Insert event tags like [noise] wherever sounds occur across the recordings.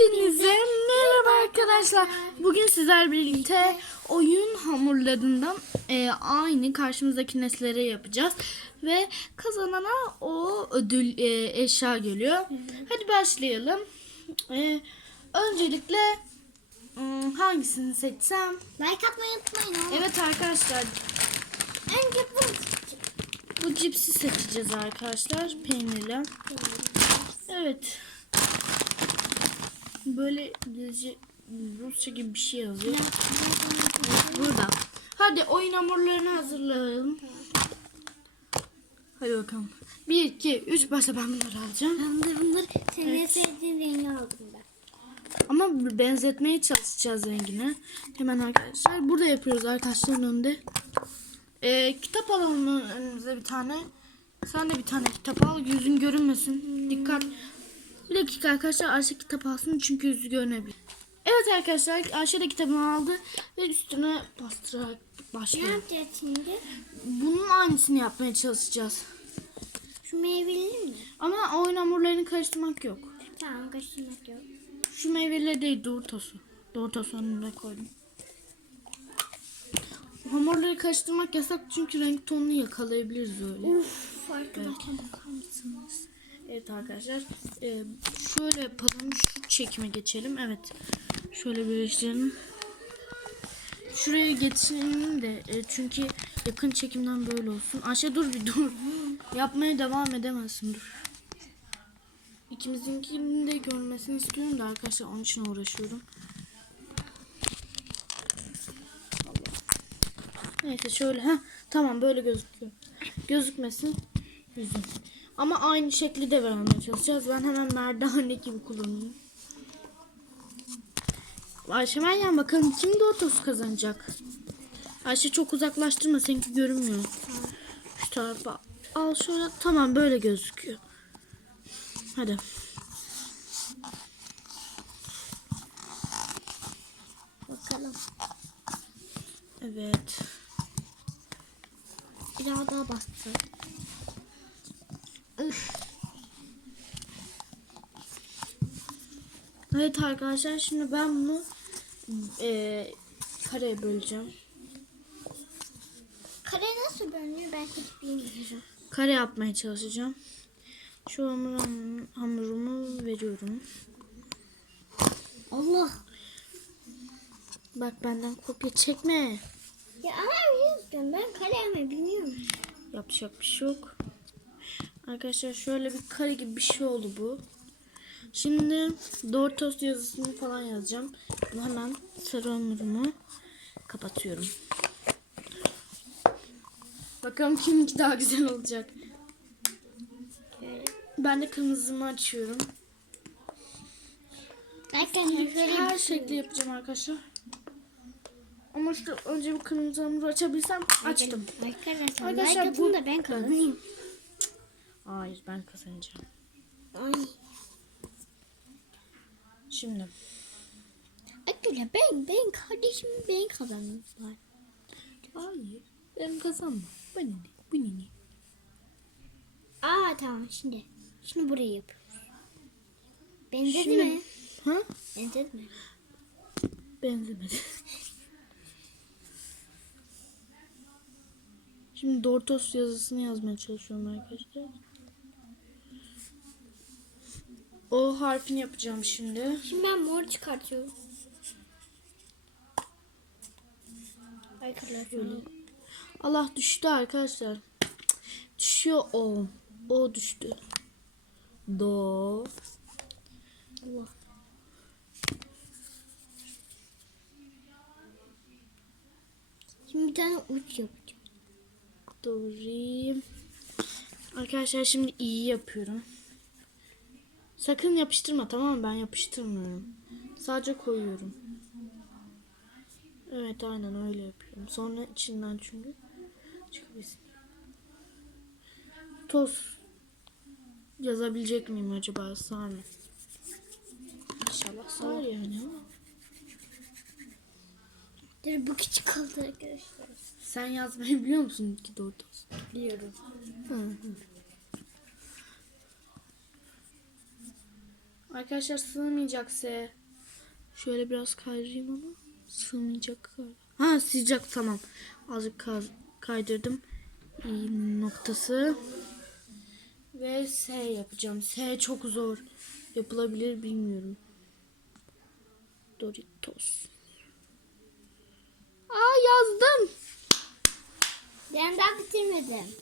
Hepinize merhaba arkadaşlar. Bugün sizler birlikte oyun hamurlarından e, aynı karşımızdaki nesneleri yapacağız. Ve kazanana o ödül e, eşya geliyor. Hadi başlayalım. E, öncelikle hmm, hangisini seçsem? Like atmayı unutmayın. Evet arkadaşlar Önce bu. bu cipsi seçeceğiz arkadaşlar peynirli. Evet. Böyle İngilizce, Rusça gibi bir şey yazıyor. Burada. Hadi oyun hamurlarını hazırlayalım. Hadi bakalım. 1, 2, 3 başla ben bunları alacağım. Ben de bunları senin en sevdiğin rengi aldım ben. Ama benzetmeye çalışacağız rengini. Hemen arkadaşlar. Burada yapıyoruz arkadaşların önünde. Ee, kitap alalım önümüze bir tane. Sen de bir tane kitap al. Yüzün görünmesin. Dikkat. Bir dakika arkadaşlar Ayşe kitap alsın çünkü yüzü görünebilir. Evet arkadaşlar Ayşe de kitabını aldı ve üstüne bastırarak Ne başlıyor. yapacağız şimdi? Bunun aynısını yapmaya çalışacağız. Şu meyveli mi? Ama oyun hamurlarını karıştırmak yok. Tamam kaşınmak yok. Şu meyveleri değil doğurtosu. Doğurtosu önüne koydum. Hamurları karıştırmak yasak çünkü renk tonunu yakalayabiliriz öyle. Uf arkadaşlar bakar mısınız? Evet arkadaşlar e, şöyle yapalım şu çekime geçelim. Evet şöyle birleştirelim. Şuraya geçelim de e, çünkü yakın çekimden böyle olsun. Ayşe dur bir dur. [laughs] Yapmaya devam edemezsin dur. İkimizinkini de görmesini istiyorum da arkadaşlar onun için uğraşıyorum. Neyse şöyle ha tamam böyle gözüküyor. Gözükmesin yüzüm. Ama aynı şekli de vermeye çalışacağız. Ben hemen merdane gibi kullanıyorum. Ayşe Meryem bakalım kim Doritos kazanacak? Ayşe çok uzaklaştırma seninki görünmüyor. Şu tarafa al şöyle tamam böyle gözüküyor. Hadi. Bakalım. Evet. Biraz daha bastı. Evet arkadaşlar şimdi ben bunu eee kareye böleceğim. Kare nasıl bölünüyor ben hiç bilmiyorum. Kare yapmaya çalışacağım. Şu hamur, hamurumu veriyorum. Allah. Bak benden kopya çekme. Ya ama ben kare yapmayı bilmiyorum. Yapacak bir şey yok. Arkadaşlar şöyle bir kare gibi bir şey oldu bu. Şimdi Doritos yazısını falan yazacağım. Bunu hemen sarı hamurumu kapatıyorum. Bakalım kiminki daha güzel olacak. Ben de kırmızımı açıyorum. Şöyle Her şekli yapacağım arkadaşlar. Ama şu önce bir kırmızı hamuru açabilsem açtım. Arkadaşlar, Arkadaşlar, bu- da ben kazanayım. Hayır ben kazanacağım. Ay. Şimdi Arkadaşlar ben, ben kardeşim ben kazandım. Hayır. Ben kazanmam. Bana ne? Bu ne? Aa tamam şimdi. Şimdi burayı yapıyoruz. Benzedi Şimdi- mi? Ha? Benzedi mi? Benzemedi. [laughs] Şimdi Dortos yazısını yazmaya çalışıyorum arkadaşlar. O harfini yapacağım şimdi. Şimdi ben mor çıkartıyorum. Arkadaşlar. Allah düştü arkadaşlar. Düşüyor o. O düştü. Do. Allah. Şimdi bir tane uç yapacağım. Doğru. Arkadaşlar şimdi iyi yapıyorum. Sakın yapıştırma tamam mı? Ben yapıştırmıyorum. Sadece koyuyorum. Evet aynen öyle yapıyorum. Sonra içinden çünkü çıkabilsin. Toz yazabilecek miyim acaba? Sağ mı? İnşallah sağ yani ama. Dur bu küçük kaldı arkadaşlar. Sen yazmayı biliyor musun ki doğru toz? Biliyorum. Hı hı. Arkadaşlar sığmayacaksa şöyle biraz kaydırayım ama sığmayacak galiba. Ha sığacak tamam. Azıcık kaydırdım. İyi noktası. Ve S yapacağım. S çok zor. Yapılabilir bilmiyorum. Doritos. Aa yazdım. Ben daha bitirmedim.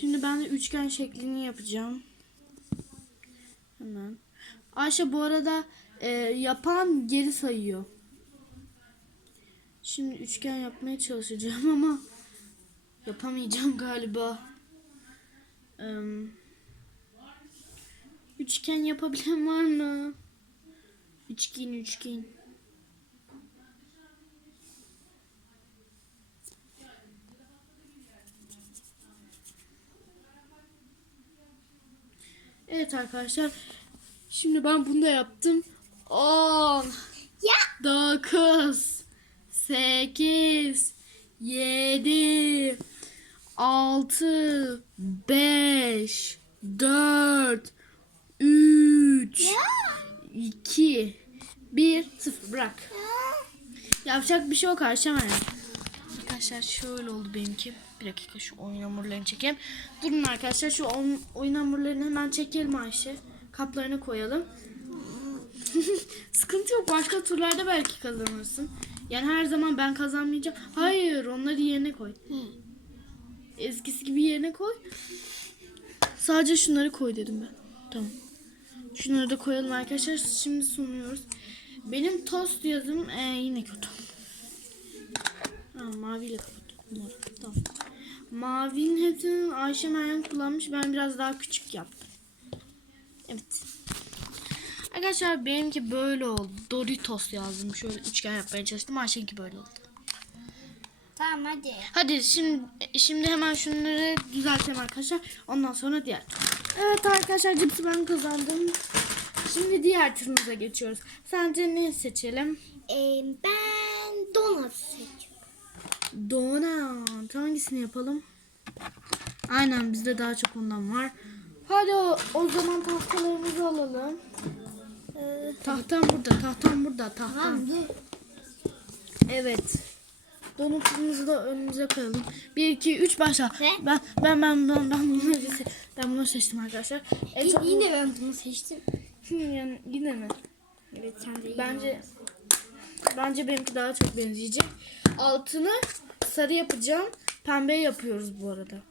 Şimdi ben de üçgen şeklini yapacağım. Hemen. Ayşe bu arada e, yapan geri sayıyor. Şimdi üçgen yapmaya çalışacağım [laughs] ama yapamayacağım galiba. Üçgen yapabilen var mı? Üçgen üçgen. Evet arkadaşlar. Şimdi ben bunu da yaptım. 10 Ya. 9 8 7 6 5 4 3 Ya. 2 1 0 bırak. Yapacak bir şey yok Ayşe Arkadaşlar şöyle oldu benimki. Bir dakika şu oyun hamurlarını çekeyim. Durun arkadaşlar şu oyun- oyun hamurlarını hemen çekelim Ayşe. Kaplarına koyalım. [laughs] Sıkıntı yok. Başka turlarda belki kazanırsın. Yani her zaman ben kazanmayacağım. Hayır onları yerine koy. Eskisi gibi yerine koy. Sadece şunları koy dedim ben. Tamam. Şunları da koyalım arkadaşlar. Şimdi sunuyoruz. Benim tost yazım ee, yine kötü. Ha, maviyle kapattım. Mor. Mavinin hepsini Ayşe Meryem kullanmış. Ben biraz daha küçük yaptım. Evet. Arkadaşlar benimki böyle oldu. Doritos yazdım. Şöyle üçgen yapmaya çalıştım. Ayşe'ninki böyle oldu. Tamam hadi. Hadi şimdi şimdi hemen şunları düzeltelim arkadaşlar. Ondan sonra diğer. Evet arkadaşlar cipsi ben kazandım. Şimdi diğer turumuza geçiyoruz. Sence ne seçelim? Ee, ben donut seçiyorum. Donut. Hangisini yapalım? Aynen bizde daha çok ondan var. Hadi o, o zaman tahtalarımızı alalım. Ee, Tahtam burada, tahtam burada, tahtam. tamam dur. Evet. Donutumuzu da önümüze koyalım. 1 2 3 başla. Ne? Ben ben ben ben ben bunu ben bunu seçtim arkadaşlar. En çok Yine ben bunu seçtim. yani yine mi? Evet sen de yine Bence bence benimki daha çok benzeyecek. Altını sarı yapacağım. Pembe yapıyoruz bu arada.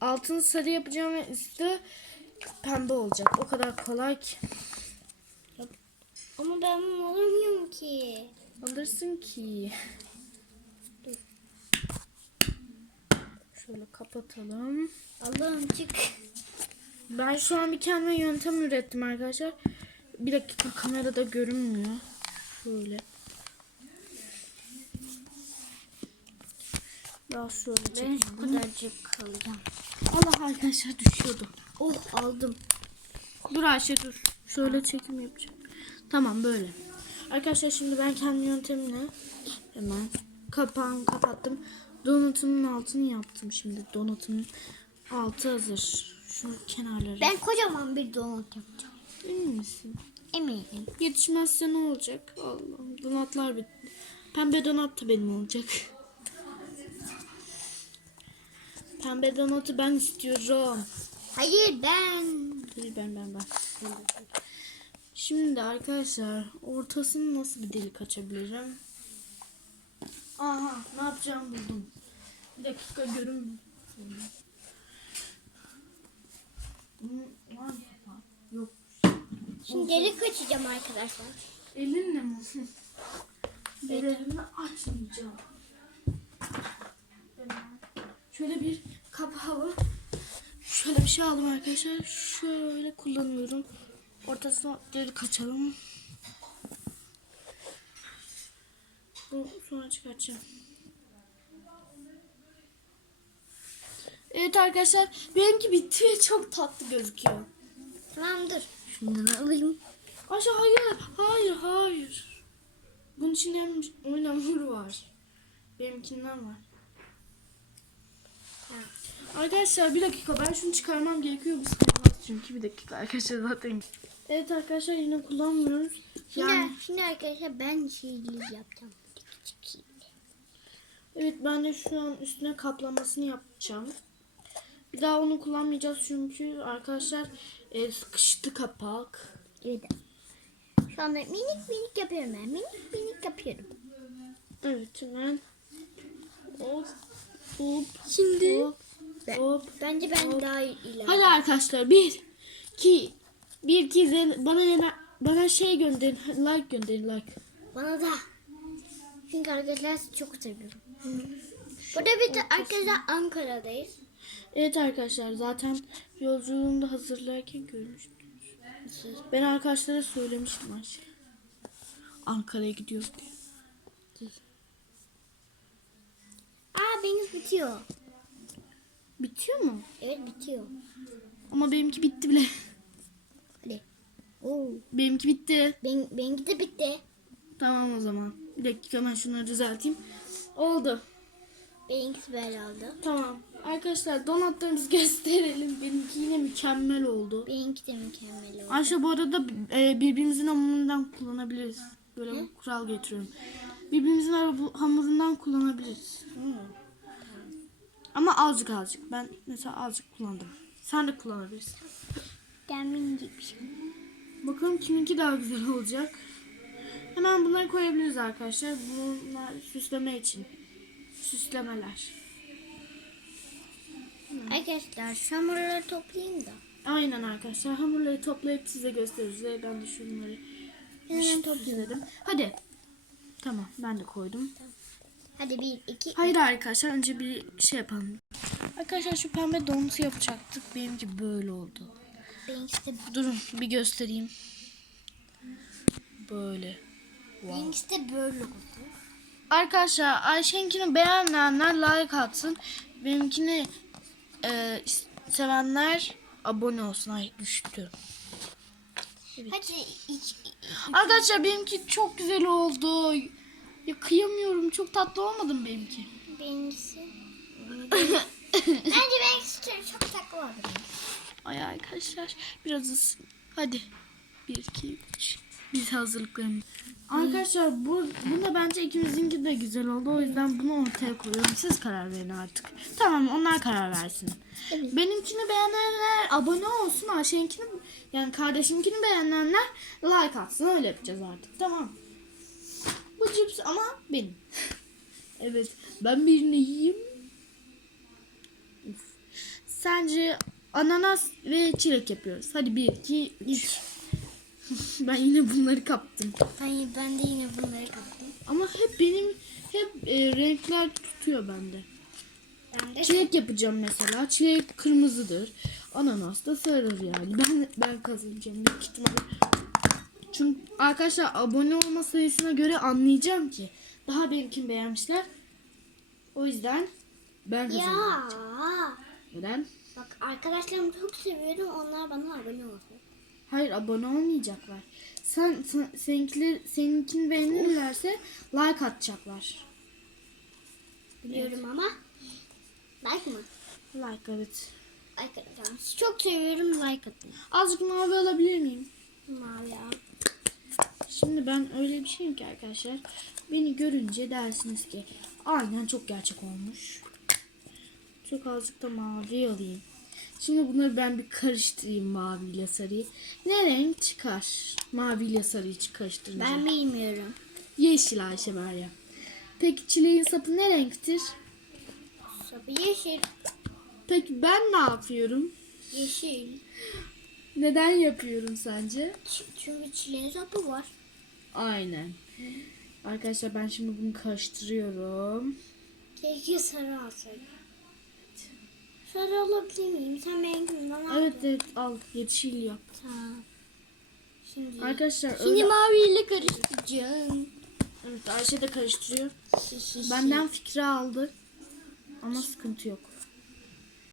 Altını sarı yapacağım ve üstü pembe olacak. O kadar kolay ki. Ama ben bunu alamıyorum ki. Alırsın ki. Şöyle kapatalım. Allah'ım çık. Ben şu an bir kendime yöntem ürettim arkadaşlar. Bir dakika kamerada görünmüyor. Şöyle. Daha şöyle Ben şu kadarcık kalacağım. Allah arkadaşlar düşüyordu. Oh aldım. Dur Ayşe dur. Şöyle çekim yapacağım. Tamam böyle. Arkadaşlar şimdi ben kendi yöntemimle hemen kapağını kapattım. Donutumun altını yaptım şimdi. Donutumun altı hazır. Şu kenarları. Ben kocaman bir donut yapacağım. Emin misin? Eminim. Yetişmezse ne olacak? Allah'ım donatlar bitti. Pembe donat da benim olacak. [laughs] Pembe donatı ben istiyorum. Hayır ben. Değil ben ben ben. Şimdi arkadaşlar ortasını nasıl bir delik açabilirim? Aha ne yapacağım buldum. Bir dakika görün. Yok. Şimdi delik açacağım arkadaşlar. Elinle mi? [laughs] Ellerimle açmayacağım. Şöyle bir kapağı. Şöyle bir şey aldım arkadaşlar. Şöyle kullanıyorum. Ortasına delik açalım. Bu sonra çıkartacağım. Evet arkadaşlar benimki bitti ve çok tatlı gözüküyor. Tamam dur. Şundan alayım. Ayşe hayır, hayır, hayır. Bunun içinde hem oyun var. Benimkinden var. Arkadaşlar bir dakika ben şunu çıkarmam gerekiyor. Bir sıkıntı çünkü bir dakika arkadaşlar zaten. Evet arkadaşlar yine kullanmıyoruz. Şimdi, Yani şimdi arkadaşlar ben şeyli yapacağım. Evet ben de şu an üstüne kaplamasını yapacağım. Bir daha onu kullanmayacağız çünkü arkadaşlar e, sıkıştı kapak. Evet. Şu anda minik minik yapıyorum ben. Minik minik yapıyorum. Evet hemen. Hop. Hop. Şimdi Hop. Ben- Hop. bence ben daha ileride. Hadi arkadaşlar bir iki bir iki bana bana şey gönderin like gönderin like. Bana da. Çünkü arkadaşlar çok seviyorum. Burada bir de arkadaşlar Ankara'dayız. Evet arkadaşlar zaten yolculuğumda hazırlarken görmüştünüz. Ben arkadaşlara söylemiştim şeyi. Ankara'ya gidiyoruz diye. Aa benimki bitiyor. Bitiyor mu? Evet bitiyor. Ama benimki bitti bile. Hadi. Oo. Benimki bitti. Ben, benimki de bitti. Tamam o zaman. Bir dakika ben şunları düzelteyim. Oldu. Benimkisi böyle oldu. Tamam. Arkadaşlar donatlarımızı [laughs] gösterelim. Benimki yine mükemmel oldu. Benimki de mükemmel oldu. Ayşe bu arada e, birbirimizin hamurundan kullanabiliriz. Böyle Hı? bir kural getiriyorum. Birbirimizin hamurundan kullanabiliriz. Ama azıcık azıcık. Ben mesela azıcık kullandım. Sen de kullanabilirsin. Ben minicik bir şey. Bakalım kiminki daha güzel olacak. Hemen bunları koyabiliriz arkadaşlar. Bunlar süsleme için. Süslemeler. Arkadaşlar samurları toplayayım da. Aynen arkadaşlar. Hamurları toplayıp size gösteririz. Ve Ben de şunları Hemen toplayayım. süsledim. Hadi. Tamam ben de koydum. Hadi bir, iki, Hayır arkadaşlar önce bir şey yapalım. Arkadaşlar şu pembe donutu yapacaktık. Benimki böyle oldu. benimkisi de, Durun bir göstereyim. Böyle. Wow. benimkisi de böyle oldu. Arkadaşlar Ayşe'nkini beğenenler like atsın. Benimkini e, sevenler abone olsun. Ay düştü. Hadi iç, Arkadaşlar benimki çok güzel oldu. Ya kıyamıyorum. Çok tatlı olmadı mı benimki? benimkisi. [laughs] Bence benimkisi çok tatlı oldu. Ay arkadaşlar biraz ısın. Hadi. 1, 2, 3. Biz hazırlıklarımız. Arkadaşlar bu, bunda bence ikimizinki de güzel oldu. O yüzden bunu ortaya koyuyorum. Siz karar verin artık. Tamam onlar karar versin. Evet. Benimkini beğenenler abone olsun. Ayşe'ninkini yani kardeşimkini beğenenler like atsın. Öyle yapacağız artık. Tamam. Bu cips ama benim. [laughs] evet. Ben birini yiyeyim. Uf. Sence ananas ve çilek yapıyoruz. Hadi bir, iki, üç. [laughs] ben yine bunları kaptım. Ben, ben de yine bunları kaptım. Ama hep benim hep e, renkler tutuyor bende. Ben de Çilek yapacağım mesela. Çilek kırmızıdır. Ananas da sarıdır yani. Ben ben kazanacağım büyük ihtimalle. Çünkü arkadaşlar abone olma sayısına göre anlayacağım ki daha benimkini beğenmişler. O yüzden ben kazanacağım. Ya. Neden? Bak arkadaşlarımı çok seviyorum. Onlar bana abone olsun. Hayır abone olmayacaklar. Sen, sen seninkiler, seninkini beğenirlerse like atacaklar. Biliyorum ama. Like mı? Like evet. Arkadaşlar sizi çok seviyorum. Like atın. Azıcık mavi alabilir miyim? Şimdi ben öyle bir şeyim ki arkadaşlar. Beni görünce dersiniz ki aynen çok gerçek olmuş. Çok azıcık da mavi alayım. Şimdi bunları ben bir karıştırayım maviyle sarıyı. Ne renk çıkar? Maviyle sarıyı karıştırınca. Ben bilmiyorum. Yeşil Ayşe Meryem. Peki çileğin sapı ne renktir? Sapı yeşil. Peki ben ne yapıyorum? Yeşil. Neden yapıyorum sence? Çünkü çileğin sapı var. Aynen. Arkadaşlar ben şimdi bunu karıştırıyorum. Keşke sarı alsaydım. Sarı alabilir miyim? Sen benimkini bana Evet al. evet al yeşil yap. Tamam. Şimdi, Arkadaşlar şimdi öyle... maviyle karıştıracağım. Evet Ayşe de karıştırıyor. Benden fikri aldı. Ama sıkıntı yok.